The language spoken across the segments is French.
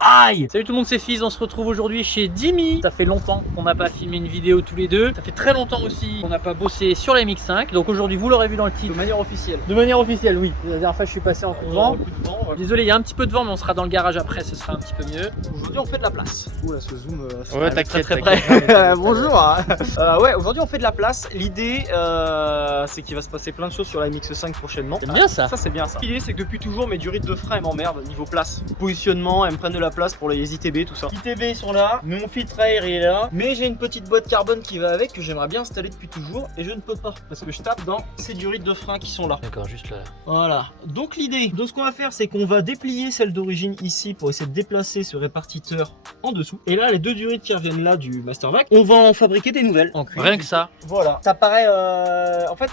Aïe! Salut tout le monde, c'est Fizz, on se retrouve aujourd'hui chez Dimi. Ça fait longtemps qu'on n'a pas filmé une vidéo tous les deux. Ça fait très longtemps aussi qu'on n'a pas bossé sur la MX5. Donc aujourd'hui, vous l'aurez vu dans le titre. De manière officielle. De manière officielle, oui. La dernière fois, je suis passé en coup de vent. Ouais. Désolé, il y a un petit peu de vent, mais on sera dans le garage après, ce sera un petit peu mieux. Aujourd'hui, on fait de la place. Oula, ce zoom. Ouais, t'inquiète, très t'inquiète. près. Bonjour. Ouais, aujourd'hui, on fait de la place. L'idée, c'est qu'il va se passer plein de choses sur la MX5 prochainement. J'aime bien ça. Ça, c'est bien ça. L'idée, c'est que depuis toujours, mes durites de frein, elles m'emmerdent niveau place. Positionnement, elles me prennent de la place pour les ITB, tout ça. ITB sont là, mon filtre à air il est là. Mais j'ai une petite boîte carbone qui va avec que j'aimerais bien installer depuis toujours. Et je ne peux pas parce que je tape dans ces durites de frein qui sont là. D'accord, juste là. Voilà, donc l'idée de ce qu'on va faire, c'est qu'on va déplier celle d'origine ici pour essayer de déplacer ce répartiteur en dessous. Et là, les deux durites qui reviennent là du Mastervac, on va en fabriquer des nouvelles. Rien que ça. Voilà, ça paraît en fait,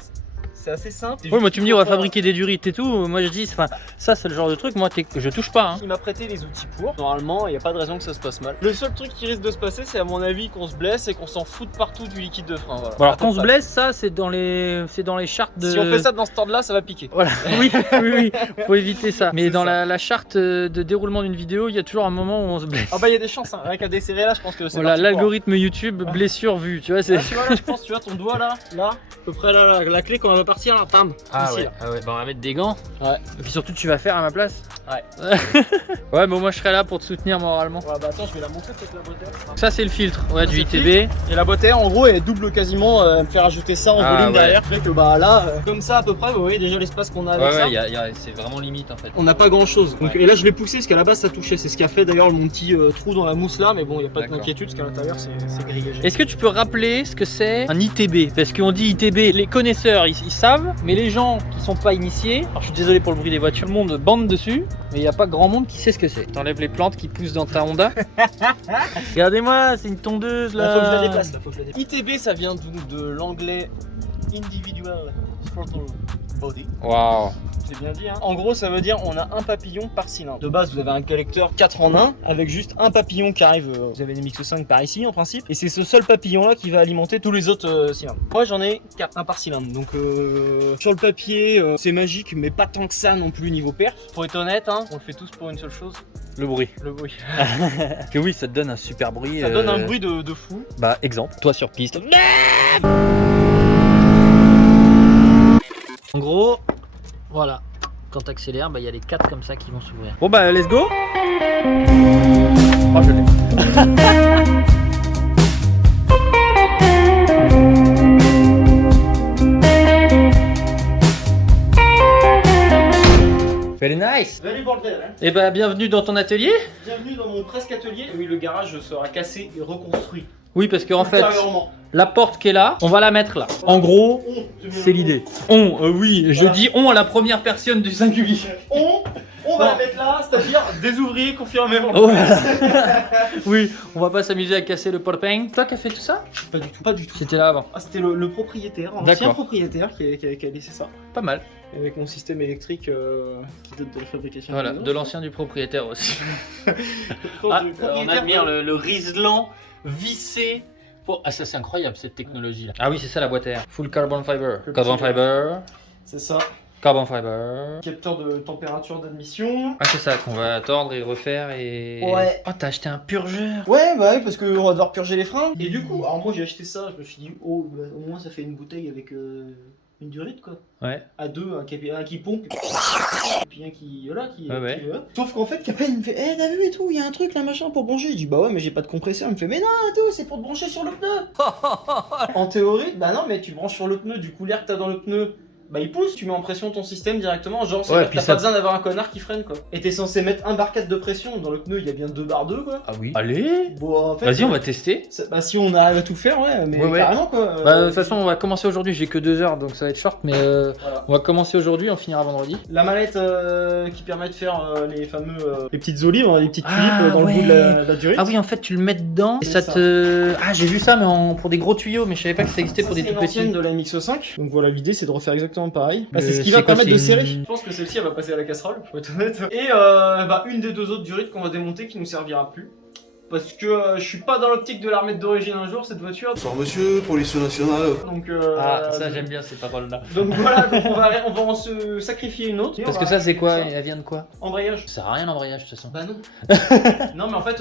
c'est assez simple. Ouais, moi tu me dis on va fabriquer des durites et tout. Moi je dis, enfin, ça c'est le genre de truc, moi je touche pas. Hein. Il m'a prêté les outils pour. Normalement, il n'y a pas de raison que ça se passe mal. Le seul truc qui risque de se passer, c'est à mon avis qu'on se blesse et qu'on s'en fout de partout du liquide de frein. Voilà. Bon, alors qu'on se blesse, ça c'est dans les chartes de. Si on fait ça dans ce temps-là, ça va piquer. Voilà, oui, oui, faut éviter ça. Mais C'est dans ça. la charte de déroulement d'une vidéo, il y a toujours un moment où on se blesse. Ah bah il y a des chances, hein. Avec un desserré là, je pense que c'est Voilà, parti pour. l'algorithme YouTube, blessure vue, tu vois, c'est. Là, tu vois là, je pense, tu vois ton doigt là, à peu près là, la clé quand elle va partir là, bam. Ah ici, ouais, là. bah on va mettre des gants. Ouais. Et puis surtout, tu vas faire à ma place. Ouais. Ouais, bon, moi je serai là pour te soutenir moralement. Ouais, bah attends, je vais la montrer peut-être la boîte air. Ça, c'est le filtre, ouais, du c'est le ITB. Et la boîte air, en gros, elle double quasiment, elle me fait rajouter ça en Ah, volume ouais. derrière. Fait que bah là, comme ça à peu près, vous voyez déjà l'espace qu'on a avec ça. C'est vraiment limite en fait. On n'a pas grand chose. Donc, Ouais. et là, je l'ai poussé parce qu'à la base ça touchait. C'est ce qui a fait d'ailleurs mon petit trou dans la mousse là. Mais bon, il n'y a pas D'accord. d'inquiétude parce qu'à l'intérieur c'est grillagé. Est-ce que tu peux rappeler ce que c'est un ITB? Parce qu'on dit ITB, les connaisseurs ils savent, mais les gens qui sont pas initiés, alors je suis désolé pour le bruit des voitures, le monde bande dessus, mais il n'y a pas grand monde qui sait ce que c'est. T'enlèves les plantes qui poussent dans ta Honda. Regardez-moi, c'est une tondeuse là. Faut que je la déplace là, faut que je la déplace. ITB ça vient donc de l'anglais Individual Throttle Body. Waouh. J'ai bien dit hein. En gros ça veut dire on a un papillon par cylindre. De base vous avez un collecteur 4 en 1 avec juste un papillon qui arrive, vous avez une MX5 par ici en principe. Et c'est ce seul papillon là qui va alimenter tous les autres cylindres. Moi j'en ai 4, un par cylindre. Donc sur le papier c'est magique mais pas tant que ça non plus niveau perf. Pour être honnête hein, on le fait tous pour une seule chose, Le bruit. le bruit. Que oui, ça te donne un super bruit. Ça donne un bruit de fou. Bah, exemple, toi sur piste. En gros, voilà. Quand t'accélères, bah il y a les 4 comme ça qui vont s'ouvrir. Bon bah let's go. Oh je l'ai. Very nice. Very bordel hein. Et bah bienvenue dans ton atelier. Bienvenue dans mon presque atelier. Oui le garage sera cassé et reconstruit. Oui parce qu'en fait, Ultérieurement. la porte qui est là, on va la mettre là. En gros, c'est l'idée. Oui, je Voilà. dis on à la première personne du singulier. On va la mettre là, c'est-à-dire des ouvriers confirmés. Oh, voilà. Oui, on va pas s'amuser à casser le porte-pain. Toi qui as fait tout ça? Pas du tout. Pas du tout. C'était là avant. Ah, c'était le propriétaire, l'ancien D'accord. propriétaire qui a laissé ça. Pas mal. Avec mon système électrique qui date de la fabrication. Voilà, maison. de l'ancien du propriétaire aussi. Donc, Ah, du on propriétaire admire de- le riselant vissé. Ah ça c'est incroyable cette technologie là. Ah oui c'est ça la boîte à air. Full carbon fiber. Carbon fiber. C'est ça. Carbon fiber. Capteur de température d'admission. Ah c'est ça qu'on va tordre et refaire et... Ouais. Oh t'as acheté un purgeur. Ouais, bah oui, parce qu'on va devoir purger les freins. Et du coup, alors moi j'ai acheté ça, je me suis dit, oh, bah, au moins ça fait une bouteille avec une durite quoi. Ouais. À deux, un qui pompe, et puis un qui. Voilà, qui. Ouais, ouais. qui Sauf qu'en fait, Capel il me fait, t'as vu et tout, il y a un truc là machin pour brancher. Je dis, bah ouais, mais j'ai pas de compresseur. Il me fait, mais non, tout, c'est pour te brancher sur le pneu. En théorie, bah non, mais tu branches sur le pneu, du coup l'air que t'as dans le pneu. Bah il pousse, tu mets en pression ton système directement, genre Ouais, t'as puis pas ça- besoin d'avoir un connard qui freine quoi. Et t'es censé mettre un bar 4 de pression, dans le pneu il y a bien 2 bars 2 quoi. Ah oui. Allez. Bon en fait, Vas-y on va tester. bah si on arrive à tout faire ouais, mais Ouais, ouais. carrément quoi. Bah de toute façon on va commencer aujourd'hui, j'ai que 2 heures donc ça va être short mais Voilà. on va commencer aujourd'hui, on finira vendredi. La mallette qui permet de faire les fameux les petites olives, hein, les petites Ah, tulipes dans ouais. le bout de la durite. Ah oui en fait tu le mets dedans et C'est ça ça. te... Ah j'ai vu ça mais pour des gros tuyaux mais je savais pas que ça existait Ça, pour des c'est tout une ancienne petits. de la MX5. Donc voilà, l'idée c'est de refaire exactement pareil. Bah, c'est ce qui c'est va quoi, permettre de c'est serrer. une- Je pense que celle-ci elle va passer à la casserole, faut être honnête. Et bah, une des deux autres durites qu'on va démonter qui nous servira plus. parce que je suis pas dans l'optique de la remettre d'origine un jour cette voiture. Bonsoir monsieur, police nationale. Donc Ah, ça j'aime bien ces paroles-là. donc voilà, donc on va en se sacrifier une autre. Parce que ça c'est quoi? Elle vient de quoi? Embrayage. Ça sert à rien l'embrayage de toute façon. Bah non. Non mais en fait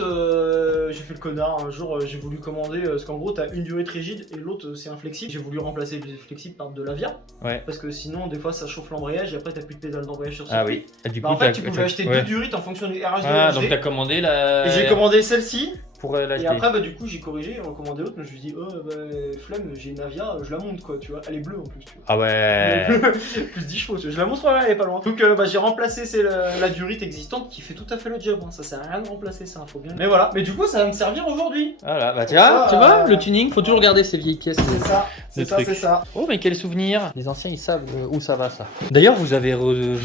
j'ai fait le connard un jour, j'ai voulu commander parce qu'en gros t'as une durite rigide et l'autre c'est un flexible. J'ai voulu remplacer le flexible par de l'Avia. Ouais. Parce que sinon des fois ça chauffe l'embrayage et après t'as plus de pédale d'embrayage sur Ah circuit. oui. Et du Bah, en fait tu pouvais acheter deux durites en fonction du RH de Ah, l'HD. donc t'as commandé la. Et j'ai commandé celle-ci. Pour Et l'acheter. après, bah, du coup, j'ai corrigé, recommandé l'autre, mais je me suis dit, oh, bah, flemme, j'ai une Avia, je la monte quoi, tu vois. Elle est bleue en plus, tu vois. Ah ouais. Plus 10 chevaux, tu vois. Je la montre, ouais, elle est pas loin. Donc, bah, j'ai remplacé la durite existante qui fait tout à fait le job, hein. Ça sert à rien de remplacer ça, faut bien. Mais voilà, mais du coup, ça va me servir aujourd'hui. Voilà, bah tu vois, le tuning, faut toujours garder ces vieilles pièces. C'est ça, c'est Le ça, truc. c'est ça. Oh, mais quel souvenir. Les anciens ils savent où ça va ça. D'ailleurs, vous avez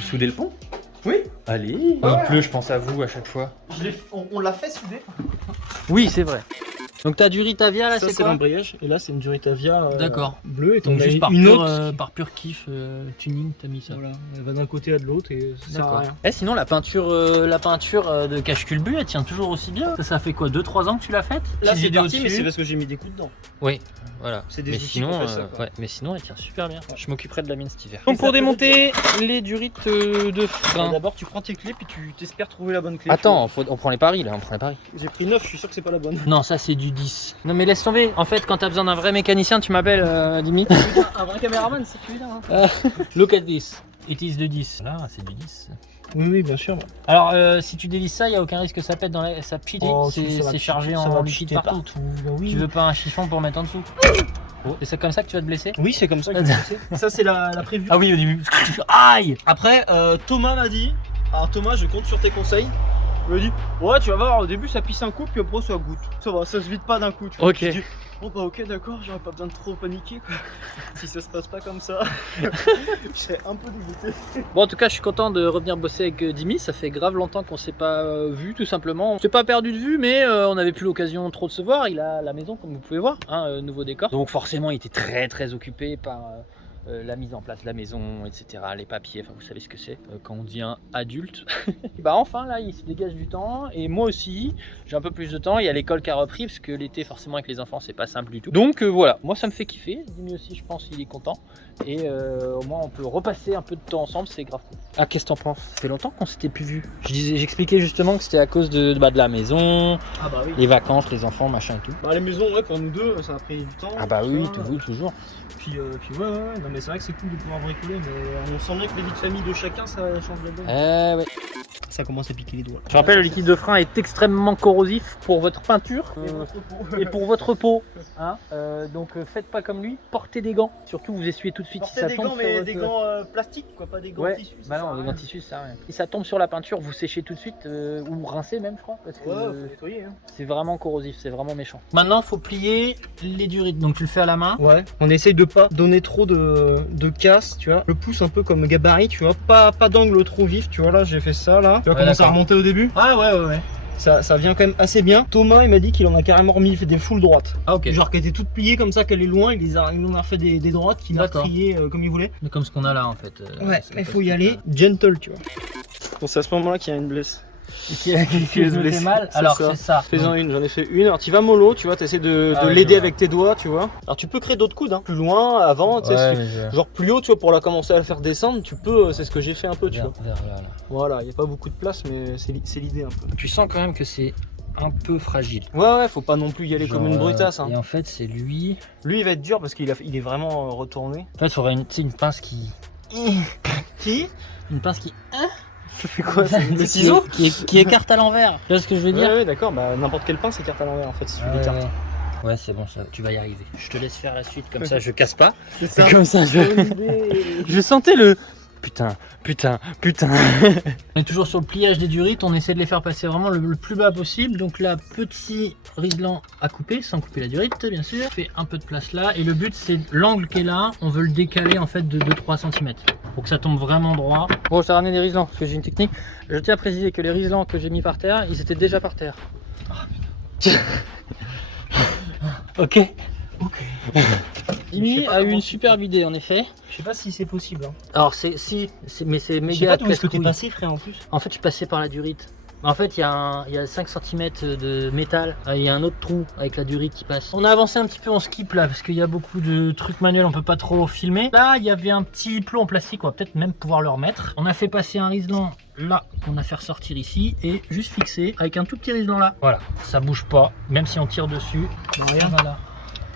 soudé le pont? Oui. Allez. Ouais. Il pleut, je pense à vous à chaque fois. On l'a fait souder. Oui, c'est vrai. Donc ta durite Avia là, Ça, c'est c'est quoi? l'embrayage, et là, c'est une durite Avia D'accord. bleue, et Donc t'en as juste une autre. par pur kiff tuning, t'as mis ça. Voilà, elle va d'un côté à de l'autre et ça sert à D'accord. rien. Eh, sinon la peinture de cache-culbu, elle tient toujours aussi bien. Ça fait quoi, 2-3 ans que tu l'as faite? Là, Petite c'est vidéo parti, mais dessus. c'est parce que j'ai mis des coups dedans. Oui, voilà. C'est des mais outils sinon, qu'on fait ça, quoi. ouais, mais sinon, elle tient super bien. Je m'occuperai de la mienne cet hiver. Et Donc ça pour peut démonter les durites de frein. D'abord, tu prends tes clés, puis tu t'espères trouver la bonne clé. Attends, on prend les paris là, on prend les paris. J'ai pris 9, je suis sûr que c'est pas la bonne. Non, ça c'est du 10. Non mais laisse tomber. En fait, quand t'as besoin d'un vrai mécanicien, tu m'appelles, Dimi. Un vrai caméraman, c'est celui-là. Hein. Look at this. It is de 10. Là, c'est du 10. Oui, bien sûr. Alors, si tu dévisses ça, il n'y a aucun risque que ça pète dans la... Ça pite, Oh, si, ça va c'est chargé ça va en liquide piter partout. Bah oui. Tu veux pas un chiffon pour mettre en dessous? Oh, et c'est comme ça que tu vas te blesser? Oui, c'est comme ça que je sais. Ça, c'est la prévue. Ah oui, au début. Aïe! Après, Thomas m'a dit. Alors, Thomas, je compte sur tes conseils. Il m'a dit, ouais, tu vas voir, au début, ça pisse un coup, puis après, ça goûte. Ça va, ça se vide pas d'un coup. Tu vois. Ok. Je dis, oh bah ok, d'accord, j'aurais pas besoin de trop paniquer quoi. Si ça se passe pas comme ça, je serais un peu dégoûté. Bon, en tout cas, je suis content de revenir bosser avec Dimi. Ça fait grave longtemps qu'on s'est pas vu, tout simplement. On s'est pas perdu de vue, mais on n'avait plus l'occasion trop de se voir. Il a la maison, comme vous pouvez voir, hein, nouveau décor. Donc forcément, il était très occupé par la mise en place de la maison, etc. Les papiers, enfin vous savez ce que c'est quand on devient adulte. Bah enfin là, il se dégage du temps et moi aussi, j'ai un peu plus de temps. Il y a l'école qui a repris parce que l'été, forcément, avec les enfants, c'est pas simple du tout. Donc voilà, moi ça me fait kiffer. Dimi aussi, je pense, il est content. Et au moins, on peut repasser un peu de temps ensemble, c'est grave cool. Ah, qu'est-ce que t'en penses? Ça fait longtemps qu'on s'était plus vu. J'expliquais justement que c'était à cause de la maison, Ah bah oui. les vacances, les enfants, machin et tout. Bah les maisons, ouais, pour nous deux, ça a pris du temps. Ah bah tout oui, ça. toujours. Puis ouais, non mais c'est vrai que c'est cool de pouvoir bricoler, mais on sent bien que les vies de famille de chacun, ça change la donne. Ouais. Ça commence à piquer les doigts. Je rappelle, le liquide de frein est extrêmement corrosif pour votre peinture et pour votre peau. Hein. Donc faites pas comme lui, portez des gants. Surtout vous essuyez tout de suite si Portez ça des tombe gants, sur mais votre... des gants plastiques, quoi, pas des gants Ouais, tissus. ça bah sert non, à les rien. gants tissus, ça sert à rien. Si ça tombe sur la peinture, vous séchez tout de suite ou rincez même, je crois, parce que Ouais, faut nettoyer. Hein. c'est vraiment corrosif, c'est vraiment méchant. Maintenant, faut plier les durites. Donc tu le fais à la main. Ouais, on essaye de pas donner trop de casse, tu vois. Le pouce un peu comme gabarit, tu vois. Pas d'angle trop vif, tu vois. Là, j'ai fait ça, là. Tu vois Ouais, comment ça a d'accord. remonté au début. Ah ouais. Ça vient quand même assez bien. Thomas, il m'a dit qu'il en a carrément remis des full droites. Ah ok. Genre qu'elle était toute pliée comme ça, qu'elle est loin. Il en a refait des droites qu'il a D'accord. triées comme il voulait. Comme ce qu'on a là en fait. Ouais, mais faut y aller gentle, tu vois. Bon, c'est à ce moment-là qu'il y a une blesse. Qui me fait mal. Alors c'est ça. Fais-en une, j'en ai fait une. Alors tu vas mollo, tu vois, tu essaies de Ah ouais, l'aider je vois. avec tes doigts, tu vois. Alors tu peux créer d'autres coudes, hein. Plus loin, avant, tu sais, Ouais, mais je... genre plus haut, tu vois, pour la commencer à la faire descendre, tu peux, c'est ce que j'ai fait un peu, tu vois. vers là. Voilà, il n'y a pas beaucoup de place, mais c'est l'idée un peu. Tu sens quand même que c'est un peu fragile. Ouais, faut pas non plus y aller comme une brutasse. Hein. Et en fait, c'est lui. Lui, il va être dur parce qu'il est vraiment retourné. En fait, il faudrait une pince qui. Qui Une pince qui. Ça fait quoi Le ciseau qui écarte à l'envers. Tu vois ce que je veux dire? Ouais, d'accord, bah n'importe quelle pince écarte à l'envers en fait, si tu l'écartes. Ouais, c'est bon, ça, tu vas y arriver. Je te laisse faire la suite, comme ça je casse pas. C'est ça. Et comme ça je sentais le. Putain. On est toujours sur le pliage des durites, on essaie de les faire passer vraiment le plus bas possible. Donc là, petit riselant à couper, sans couper la durite bien sûr. Fait un peu de place là, et le but c'est l'angle qui est là, on veut le décaler en fait de 2-3 cm pour que ça tombe vraiment droit. Bon, je t'ai ramené des riselants parce que j'ai une technique. Je tiens à préciser que les riselants que j'ai mis par terre, ils étaient déjà par terre. Ok. Dimi a eu une superbe idée en effet. Je sais pas si c'est possible. Hein. Alors mais c'est Je sais méga pas d'où est-ce que t'es casse-couille. passé, frère, en plus. En fait, je passais par la durite. En fait, il y a 5 cm de métal, il y a un autre trou avec la durite qui passe. On a avancé un petit peu en skip là, parce qu'il y a beaucoup de trucs manuels, on peut pas trop filmer. Là, il y avait un petit plot en plastique, on va peut-être même pouvoir le remettre. On a fait passer un riselant là, qu'on a fait ressortir ici, et juste fixé avec un tout petit riselant là. Voilà, ça bouge pas, même si on tire dessus. Regarde. Voilà.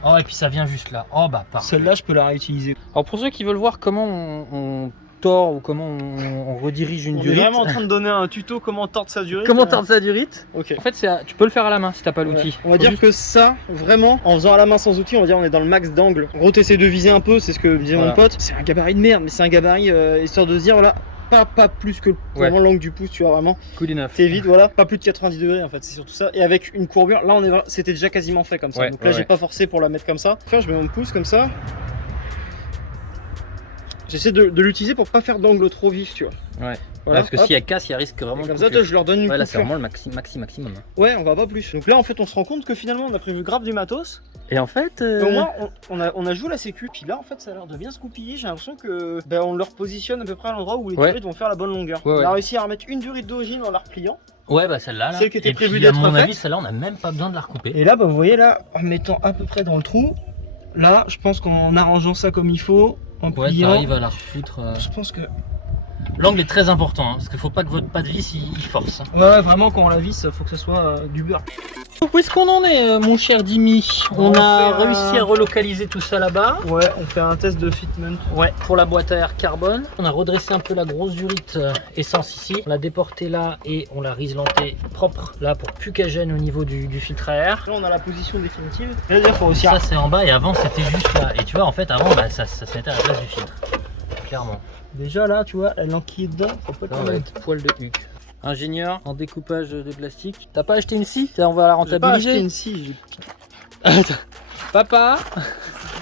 Oh, et puis ça vient juste là. Oh bah parfait. Celle-là, je peux la réutiliser. Alors pour ceux qui veulent voir comment on tord ou comment on redirige une On est durite. vraiment en train de donner un tuto comment tordre sa durite. Comment tordre sa durite. Ok. En fait, tu peux le faire à la main si t'as pas l'outil. On va dire que ça, vraiment, en faisant à la main sans outil, on va dire on est dans le max d'angle. En gros, t'essaies de viser un peu, c'est ce que disait Voilà. mon pote. C'est un gabarit de merde, mais c'est un gabarit histoire de se dire, voilà, pas plus que vraiment l'angle du pouce, tu vois, vraiment. Good enough. T'évites, voilà, pas plus de 90 degrés en fait, c'est surtout ça. Et avec une courbure, là, c'était déjà quasiment fait comme ça. Ouais, Donc là, j'ai pas forcé pour la mettre comme ça. Enfin, je mets mon pouce comme ça. J'essaie de l'utiliser pour pas faire d'angle trop vif, tu vois. Ouais. Voilà, Parce que hop. si elle casse, il risque vraiment Et de comme ça, couper. je leur donne une Ouais, là c'est coupure. vraiment le maximum. Ouais, on va pas plus. Donc là, en fait, on se rend compte que finalement, on a prévu grave du matos. Et en fait, Mais au moins, on a joué la sécu. Puis là, en fait, ça a l'air de bien se goupiller. J'ai l'impression que on leur positionne à peu près à l'endroit où les Ouais. durites vont faire la bonne longueur. Ouais, On ouais. a réussi à remettre une durite d'origine en la repliant. ouais, bah celle-là, là. Celle qui était Et prévue puis, à d'être mon faite. avis, celle-là, on n'a même pas besoin de la recouper. Et là, vous voyez là, en mettant à peu près dans le trou, là, je pense qu'en arrangeant ça comme il faut, en Ouais, pliant, t'arrives à la refoutre. je pense que L'angle est très important, hein, parce qu'il faut pas que votre pas de vis il force. ouais, vraiment quand on la visse, faut que ça soit du beurre. Où est-ce qu'on en est, mon cher Dimi? On On a fait réussi à relocaliser tout ça là-bas. Ouais, on fait un test de fitment. Ouais, pour la boîte à air carbone. On a redressé un peu la grosse durite essence ici. On l'a déportée là et on l'a riselantée propre là pour plus qu'elle gêne au niveau du filtre à air. Là, on a la position définitive. C'est-à-dire, faut aussi Ça c'est en bas et avant c'était juste là. Et tu vois en fait avant bah, ça se mettait à la place du filtre. Clairement. déjà là, tu vois, elle enquille dedans, faut pas Ah te ouais, poil de huc. Ingénieur en découpage de plastique. T'as pas acheté une scie? On va la J'ai pas acheté rentabiliser. une scie. Papa,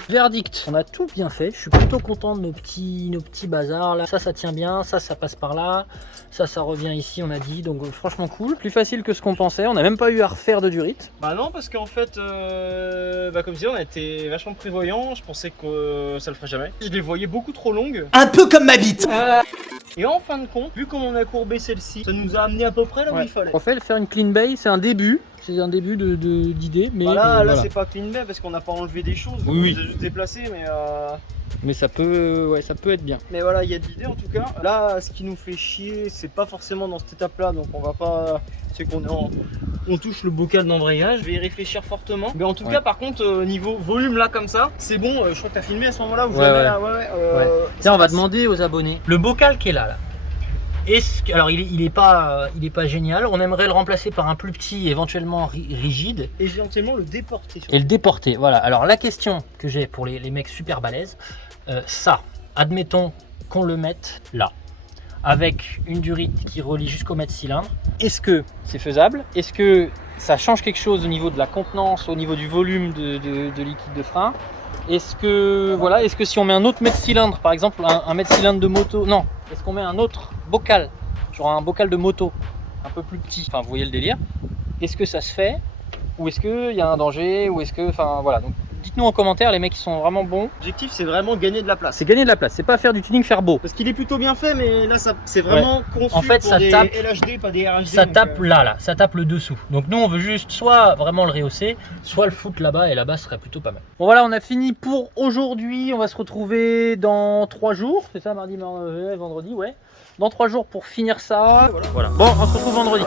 verdict. On a tout bien fait. Je suis plutôt content de nos petits bazars là. Ça tient bien. Ça passe par là. Ça revient ici, on a dit. Donc franchement cool. Plus facile que ce qu'on pensait. On n'a même pas eu à refaire de durite. Bah non, parce qu'en fait, comme je disais, on a été vachement prévoyant. Je pensais que ça le ferait jamais. Je les voyais beaucoup trop longues. Un peu comme ma bite. Et en fin de compte, vu comment on a courbé celle-ci, ça nous a amené à peu près là où il fallait. En fait, faire une clean bay, c'est un début. C'est un début d'idée. Mais Bah là, voilà. c'est pas clean bay parce qu'on n'a pas enlevé des choses. Oui, oui. On les a juste déplacé, Mais ça peut être bien. mais voilà, il y a de l'idée en tout cas. Là, ce qui nous fait chier, c'est pas forcément dans cette étape-là, donc on va pas. C'est qu'on on touche le bocal d'embrayage. Je vais y réfléchir fortement. Mais en tout cas, par contre, niveau volume là comme ça, c'est bon. Je crois que t'as filmé à ce moment-là. Vous Ouais, avez ouais. là, Ouais. Tiens, on va demander aux abonnés. Le bocal qui est là. Alors il est pas génial. On aimerait le remplacer par un plus petit, éventuellement rigide. Et éventuellement le déporter. Et le déporter. Voilà. Alors la question que j'ai pour les mecs super balèzes, ça, admettons qu'on le mette là, avec une durite qui relie jusqu'au mètre cylindre. Est-ce que c'est faisable? Est-ce que ça change quelque chose au niveau de la contenance, au niveau du volume de liquide de frein? Est-ce que si on met un autre mètre cylindre, par exemple un mètre cylindre de moto, non, est-ce qu'on met un autre bocal, genre un bocal de moto, un peu plus petit, enfin vous voyez le délire, est-ce que ça se fait? Ou est-ce qu'il y a un danger? Ou est-ce que, enfin voilà, donc dites-nous en commentaire les mecs qui sont vraiment bons. L'objectif, c'est vraiment gagner de la place. C'est gagner de la place, c'est pas faire du tuning faire beau. Parce qu'il est plutôt bien fait, mais là, c'est vraiment conçu En fait, pour ça des tape- LHD, pas des RHD. Ça donc, tape là, ça tape le dessous. Donc nous on veut juste soit vraiment le rehausser, soit le foutre là-bas et là-bas ce serait plutôt pas mal. Bon voilà, on a fini pour aujourd'hui. On va se retrouver dans 3 jours. C'est ça, mardi, vendredi, ouais. Dans 3 jours pour finir ça. Voilà. Voilà. Bon, on se retrouve vendredi.